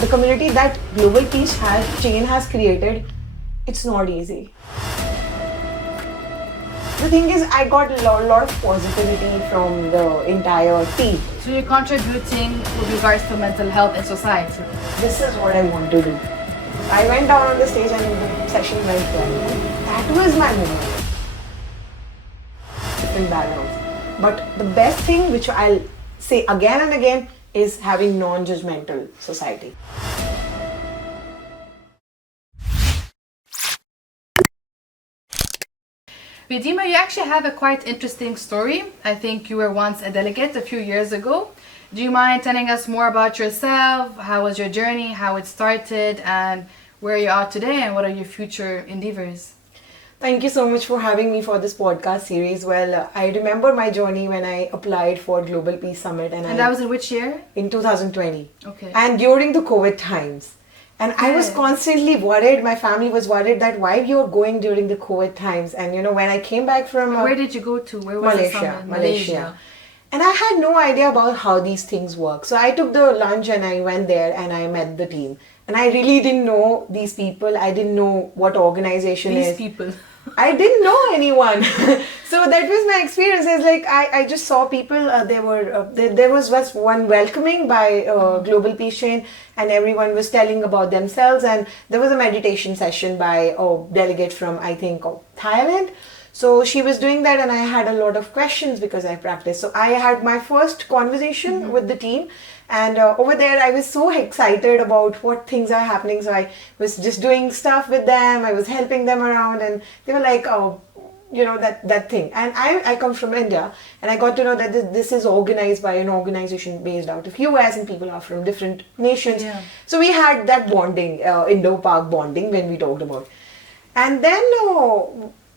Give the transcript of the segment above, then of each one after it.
the community that Global Peace chain has created, it's not easy. The thing is, I got a lot of positivity from the entire team. So you're contributing with regards to mental health in society. This is what I want to do. I went down on the stage and the session went well. That was my moment. Different backgrounds. But the best thing, which I'll say again and again, is having non-judgmental society. Ridhima, you actually have a quite interesting story. I think you were once a delegate a few years ago. Do you mind telling us more about yourself? How was your journey, how it started, and where you are today, and what are your future endeavors? Thank you so much for having me for this podcast series. Well, I remember my journey when I applied for Global Peace Summit. And that was in which year? In 2020. Okay. And during the COVID times. And I was constantly worried, my family was worried that why you're going during the COVID times. And you know, when I came back from... Where did you go to? Where was Malaysia. And I had no idea about how these things work. So I took the lunch and I went there and I met the team. And I really didn't know these people. I didn't know what organization is. These people. I didn't know anyone. So that was my experience. It's like I just saw people. There was just one welcoming by Global Peace Chain, and everyone was telling about themselves. And there was a meditation session by a delegate from, I think, Thailand. So she was doing that, and I had a lot of questions because I practiced. So I had my first conversation with the team. And over there, I was so excited about what things are happening. So I was just doing stuff with them. I was helping them around, and they were like, "Oh, you know that thing." And I come from India, and I got to know that this is organized by an organization based out of US, and people are from different nations. Yeah. So we had that bonding, Indo-Pak bonding when we talked about. And then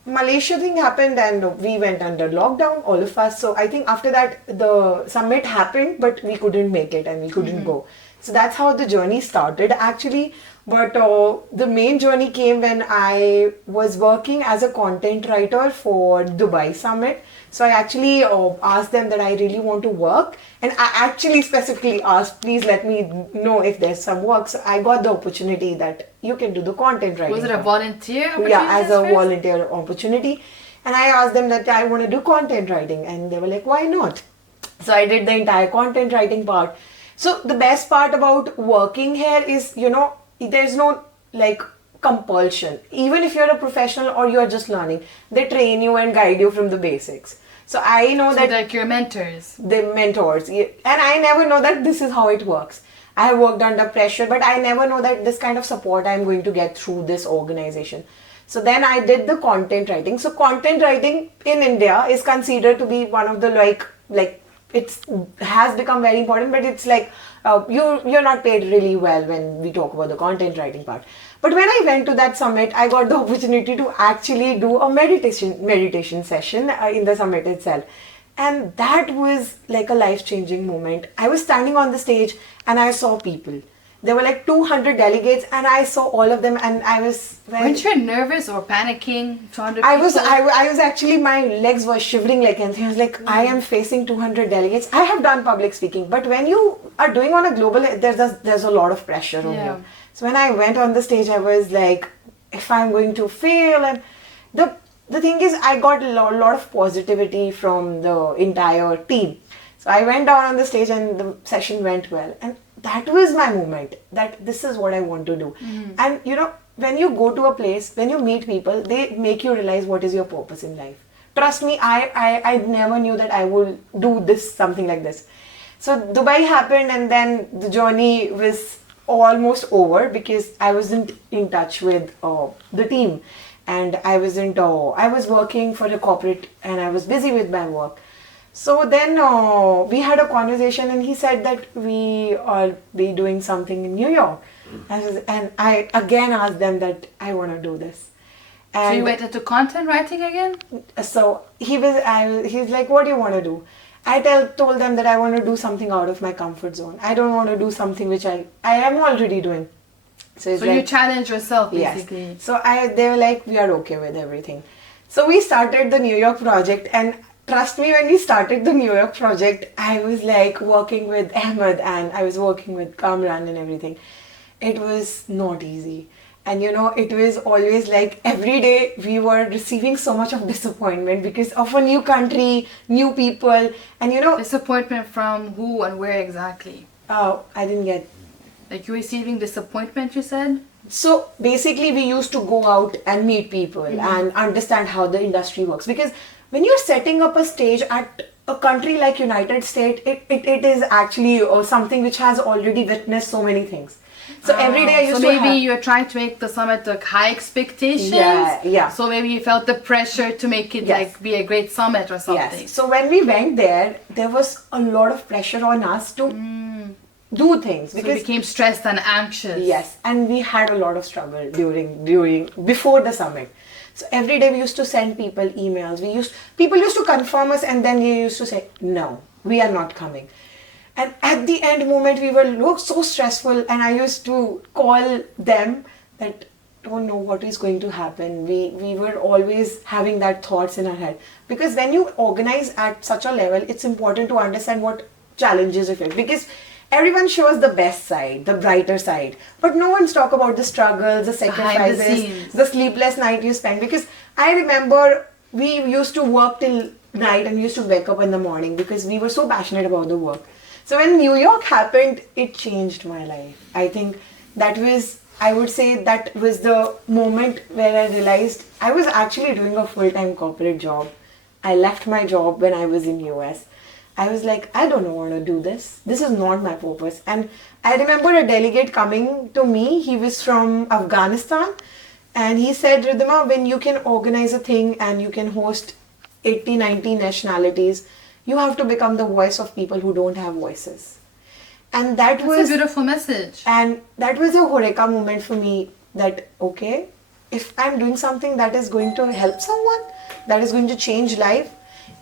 Malaysia thing happened and we went under lockdown, all of us. So I think after that the summit happened, but we couldn't make it and we couldn't go. So that's how the journey started actually. But the main journey came when I was working as a content writer for Dubai Summit. So I actually asked them that I really want to work, and I actually specifically asked, please let me know if there's some work. So I got the opportunity that you can do the content writing. Was it a volunteer opportunity? Yeah, as a volunteer opportunity. And I asked them that I want to do content writing, and they were like, why not? So I did the entire content writing part. So the best part about working here is, you know, there's no like compulsion. Even if you're a professional or you're just learning, they train you and guide you from the basics. So I know that like your mentors. The mentors. And I never know that this is how it works. I have worked under pressure, but I never know that this kind of support I'm going to get through this organization. So then I did the content writing. So content writing in India is considered to be one of the like it has become very important, but it's like you're not paid really well when we talk about the content writing part. But when I went to that summit, I got the opportunity to actually do a meditation session in the summit itself. And that was like a life-changing moment. I was standing on the stage and I saw people. There were like 200 delegates and I saw all of them, and I was... Weren't you nervous or panicking? 200 I was actually, my legs were shivering like anything. I was like, I am facing 200 delegates. I have done public speaking, but when you are doing on a global, there's a lot of pressure on you. So when I went on the stage, I was like, if I'm going to fail, and the thing is, I got a lot of positivity from the entire team. So I went down on the stage and the session went well. And that was my moment, that this is what I want to do. And you know, when you go to a place, when you meet people, they make you realize what is your purpose in life. Trust me, I never knew that I would do this, something like this. So Dubai happened, and then the journey was almost over because I wasn't in touch with the team. And I was working for a corporate and I was busy with my work. So then we had a conversation and he said that we are be doing something in New York. And I again asked them that I want to do this. And so you went into content writing again? So he's like, what do you want to do? I told them that I want to do something out of my comfort zone. I don't want to do something which I am already doing. So like, you challenge yourself basically. Yes. So they were like, we are okay with everything. So we started the New York project, and trust me, when we started the New York project, I was like working with Ahmed and I was working with Kamran and everything. it was not easy. And it was always like every day we were receiving so much of disappointment because of a new country, new people, and Disappointment from who and where exactly? Oh, I didn't get. Like you receiving disappointment, you said? So basically, we used to go out and meet people and understand how the industry works. Because when you're setting up a stage at a country like United States, it is actually something which has already witnessed so many things. So every day I used so to maybe you're trying to make the summit like high expectations. Yeah. So maybe you felt the pressure to make it like be a great summit or something. Yes. So when we went there was a lot of pressure on us to do things because we became stressed and anxious. Yes, and we had a lot of struggle before the summit. So every day we used to send people emails. People used to confirm us, and then they used to say, "No, we are not coming." And at the end moment, we were so stressful, and I used to call them that don't know what is going to happen. We were always having that thoughts in our head, because when you organize at such a level, it's important to understand what challenges you face, because everyone shows the best side, the brighter side, but no one's talk about the struggles, the sacrifices, the sleepless night you spend. Because I remember we used to work till night and we used to wake up in the morning because we were so passionate about the work. So when New York happened, it changed my life. I think I would say that was the moment where I realized I was actually doing a full-time corporate job. I left my job when I was in US. I was like, I don't want to do this. This is not my purpose. And I remember a delegate coming to me. He was from Afghanistan. And he said, Ridhima, when you can organize a thing and you can host 80, 90 nationalities, you have to become the voice of people who don't have voices. And that's a beautiful message. And that was a Horeca moment for me, that, okay, if I'm doing something that is going to help someone, that is going to change life.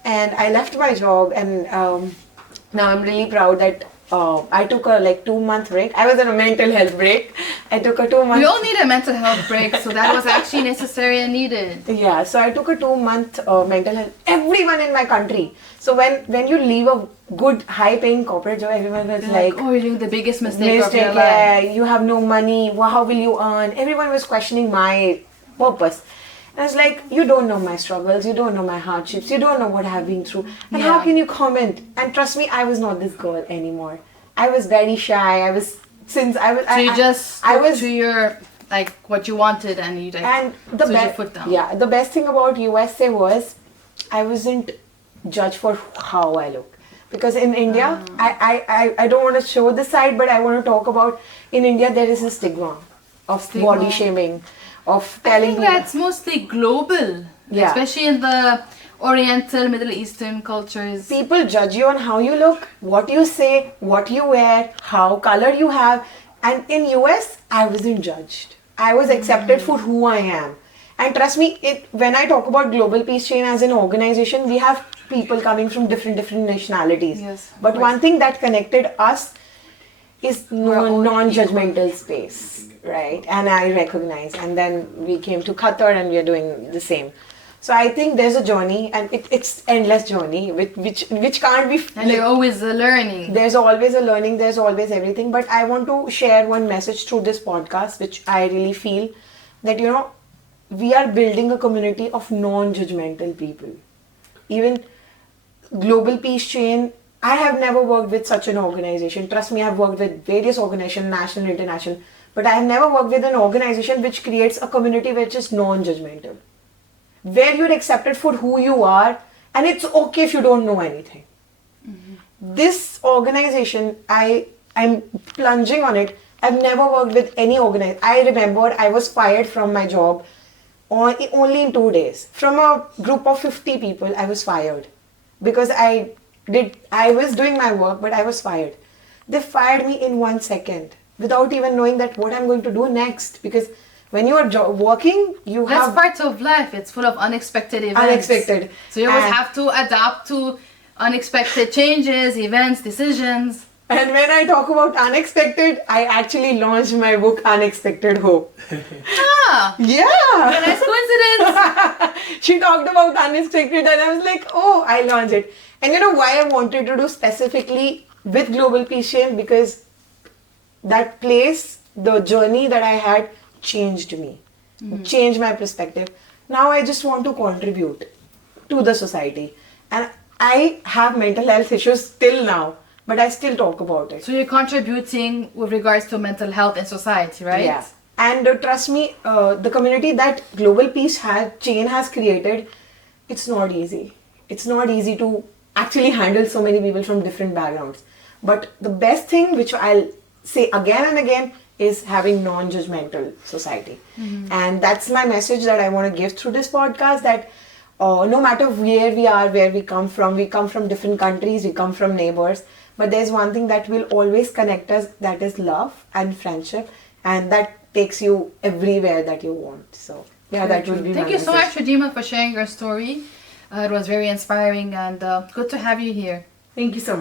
And I left my job, and now I'm really proud that I took a 2-month break. I was on a mental health break. I took a 2-month. We all need a mental health break, so that was actually necessary and needed. Yeah, so I took a 2-month mental health. Everyone in my country. So when you leave a good high-paying corporate job, everyone was like, "Oh, you're doing the biggest mistake of your life. Yeah, you have no money. How will you earn?" Everyone was questioning my purpose. And I was like, you don't know my struggles, you don't know my hardships, you don't know what I have been through. And how can you comment? And trust me, I was not this girl anymore. I was very shy. So you just stuck to your, what you wanted, and you put your foot down. Yeah, the best thing about USA was I wasn't judged for how I look. Because in India, I don't want to show this side, but I want to talk about, in India there is a stigma of body shaming. Of telling I think that's mostly global, especially in the Oriental, Middle Eastern cultures. People judge you on how you look, what you say, what you wear, how color you have. And in US, I wasn't judged. I was accepted for who I am. And trust me, when I talk about Global Peace Chain as an organization, we have people coming from different nationalities. Yes, but one thing that connected us is non-judgmental space. Right, and I recognize, and then we came to Qatar and we are doing the same. So I think there's a journey, and it's endless journey, which can't be. And you're always learning. There's always a learning. There's always everything. But I want to share one message through this podcast, which I really feel that we are building a community of non-judgmental people. Even Global Peace Chain. I have never worked with such an organization. Trust me, I've worked with various organizations, national, international. But I have never worked with an organization which creates a community which is non-judgmental. Where you're accepted for who you are, and it's okay if you don't know anything. Mm-hmm. This organization, I'm plunging on it. I've never worked with any organization. I remember I was fired from my job only in 2 days. From a group of 50 people, I was fired. Because I was doing my work, but I was fired. They fired me in 1 second. Without even knowing that what I'm going to do next. Because when you are working, That's part of life. It's full of unexpected events. So you always have to adapt to unexpected changes, events, decisions. And when I talk about unexpected, I actually launched my book, Unexpected Hope. Yeah! What a nice coincidence! She talked about unexpected and I was like, oh, I launched it. And you know why I wanted to do specifically with Global Peace Chain? Because that place the journey that I had changed me, changed my perspective. Now I just want to contribute to the society. And I have mental health issues till now, but I still talk about it. So you're contributing with regards to mental health in society, right? Yeah. And trust me, the community that Global Peace chain has created, it's not easy. It's not easy to actually handle so many people from different backgrounds. But the best thing, which I'll say again and again, is having non-judgmental society. And that's my message that I want to give through this podcast, that no matter where we are, where we come from different countries, we come from neighbors, but there's one thing that will always connect us, that is love and friendship, and that takes you everywhere that you want. So yeah, that will be my Thank you so message. much, Ridhima, for sharing your story. It was very inspiring and good to have you here. Thank you so much.